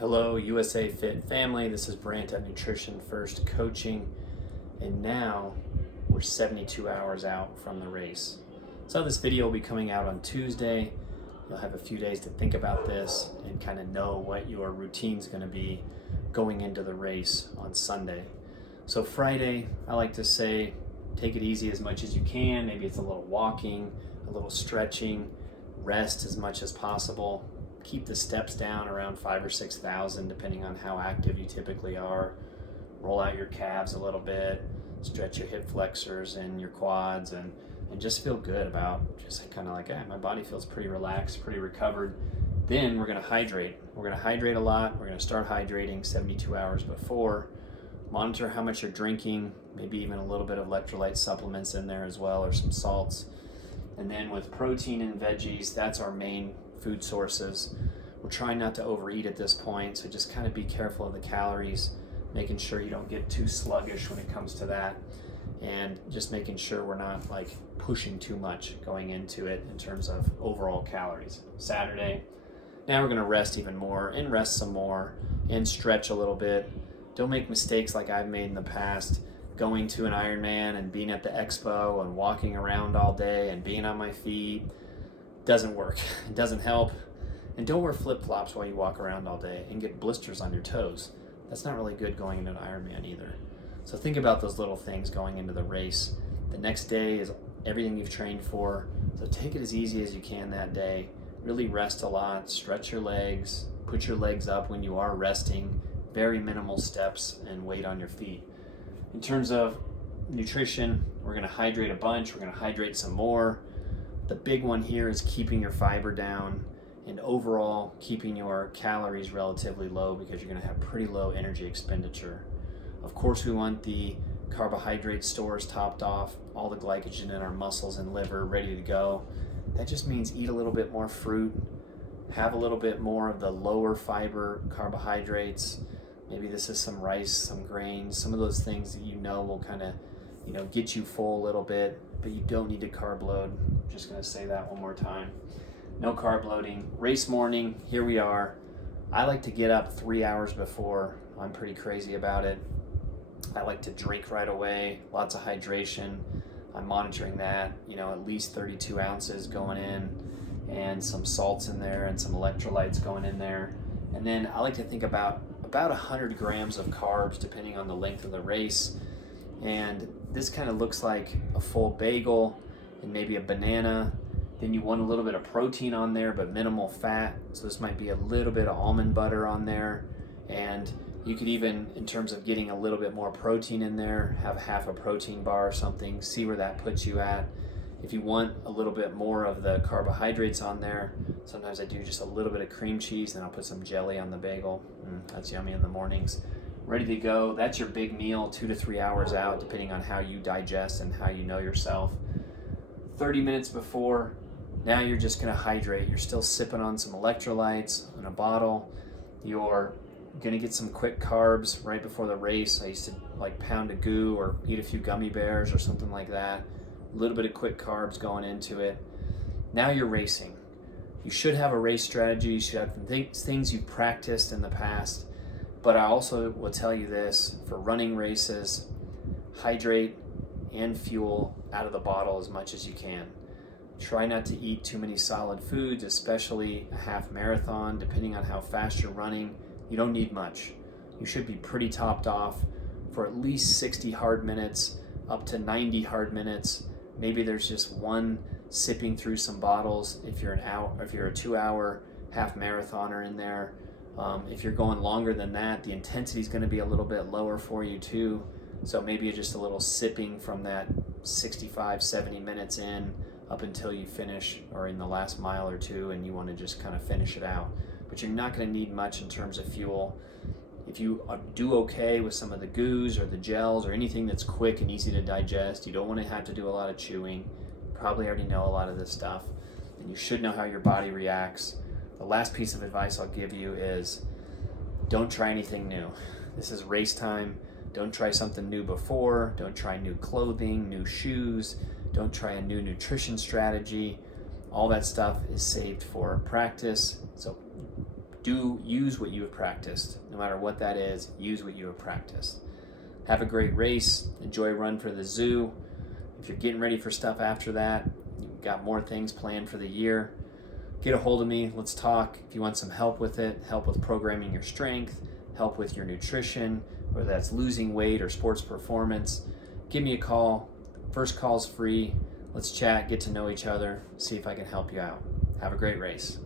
Hello, USAFIT family. This is Brant at Nutrition First Coaching, and now we're 72 hours out from the race. So this video will be coming out on Tuesday. You'll have a few days to think about this and kind of know what your routine is going to be going into the race on Sunday. So Friday, I like to say, take it easy as much as you can. Maybe it's a little walking, a little stretching, rest as much as possible. Keep the steps down around 5,000 or 6,000 depending on how active you typically are. Roll out your calves a little bit, stretch your hip flexors and your quads, and just feel good about just kind of like, my body feels pretty relaxed, pretty recovered. Then we're going to hydrate. We're going to hydrate a lot. We're going to start hydrating 72 hours before. Monitor how much you're drinking, maybe even a little bit of electrolyte supplements in there as well, or some salts. And then with protein and veggies, that's our main food sources. We're trying not to overeat at this point, so just kind of be careful of the calories, making sure you don't get too sluggish when it comes to that, and just making sure we're not like pushing too much going into it in terms of overall calories. Saturday, now we're going to rest even more and rest some more and stretch a little bit. Don't make mistakes like I've made in the past, going to an Ironman and being at the expo and walking around all day and being on my feet. Doesn't work. It doesn't help. And don't wear flip-flops while you walk around all day and get blisters on your toes. That's not really good going into an Ironman either. So think about those little things going into the race. The next day is everything you've trained for. So take it as easy as you can that day. Really rest a lot. Stretch your legs. Put your legs up when you are resting. Very minimal steps and weight on your feet. In terms of nutrition, we're going to hydrate a bunch. We're going to hydrate some more. The big one here is keeping your fiber down and overall keeping your calories relatively low, because you're going to have pretty low energy expenditure. Of course, we want the carbohydrate stores topped off, all the glycogen in our muscles and liver ready to go. That just means eat a little bit more fruit, have a little bit more of the lower fiber carbohydrates. Maybe this is some rice, some grains, some of those things that will kind of get you full a little bit, but you don't need to carb load. I'm just going to say that one more time. No carb loading. Race morning, here we are. I like to get up 3 hours before. I'm pretty crazy about it. I like to drink right away, lots of hydration. I'm monitoring that, at least 32 ounces going in, and some salts in there and some electrolytes going in there. And then I like to think about 100 grams of carbs depending on the length of the race. And this kind of looks like a full bagel and maybe a banana. Then you want a little bit of protein on there, but minimal fat. So this might be a little bit of almond butter on there. And you could even, in terms of getting a little bit more protein in there, have half a protein bar or something, see where that puts you at. If you want a little bit more of the carbohydrates on there, sometimes I do just a little bit of cream cheese, and I'll put some jelly on the bagel. That's yummy in the mornings. Ready to go. That's your big meal, 2 to 3 hours out, depending on how you digest and how you know yourself. 30 minutes before, now you're just going to hydrate. You're still sipping on some electrolytes in a bottle. You're going to get some quick carbs right before the race. I used to pound a goo or eat a few gummy bears or something like that. A little bit of quick carbs going into it. Now you're racing. You should have a race strategy. You should have things you've practiced in the past. But I also will tell you this, for running races, hydrate and fuel out of the bottle as much as you can. Try not to eat too many solid foods, especially a half marathon. Depending on how fast you're running, you don't need much. You should be pretty topped off for at least 60 hard minutes, up to 90 hard minutes. Maybe there's just one sipping through some bottles if you're a 2-hour half marathoner in there. If you're going longer than that, the intensity is going to be a little bit lower for you too. So maybe just a little sipping from that 65, 70 minutes in up until you finish, or in the last mile or two, and you want to just kind of finish it out. But you're not going to need much in terms of fuel. If you do okay with some of the goos or the gels or anything that's quick and easy to digest, you don't want to have to do a lot of chewing. You probably already know a lot of this stuff, and you should know how your body reacts. The last piece of advice I'll give you is don't try anything new. This is race time. Don't try something new before. Don't try new clothing, new shoes. Don't try a new nutrition strategy. All that stuff is saved for practice. So use what you have practiced. No matter what that is, use what you have practiced. Have a great race. Enjoy Run for the Zoo. If you're getting ready for stuff after that, you've got more things planned for the year, get a hold of me. Let's talk. If you want some help with it, help with programming your strength, help with your nutrition, whether that's losing weight or sports performance, give me a call. First call's free. Let's chat, get to know each other, see if I can help you out. Have a great race.